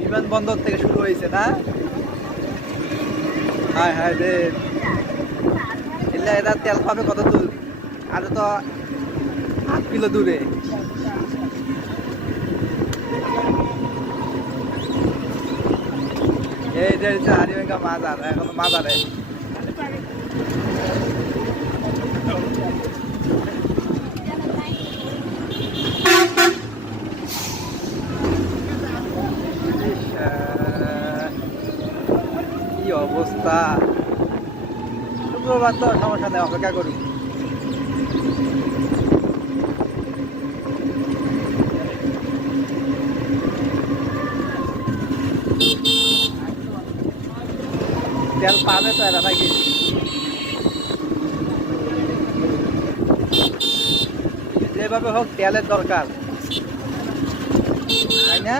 বিমানবন্দর থেকে শুরু হয়েছে না? হ্যাঁ হ্যাঁ রে, এরা তেল পাবে কত দূর? আরো তো 8 কিলো দূরে। এই যে হারিভাঙ্গা মাজার, এখন মাজারে কি অবস্থা। শুক্রবার তো সমস্যা নেই, অপেক্ষা করি। তেল পাবে তো এরা নাকি? যেভাবে হোক তেলের দরকার, তাই না?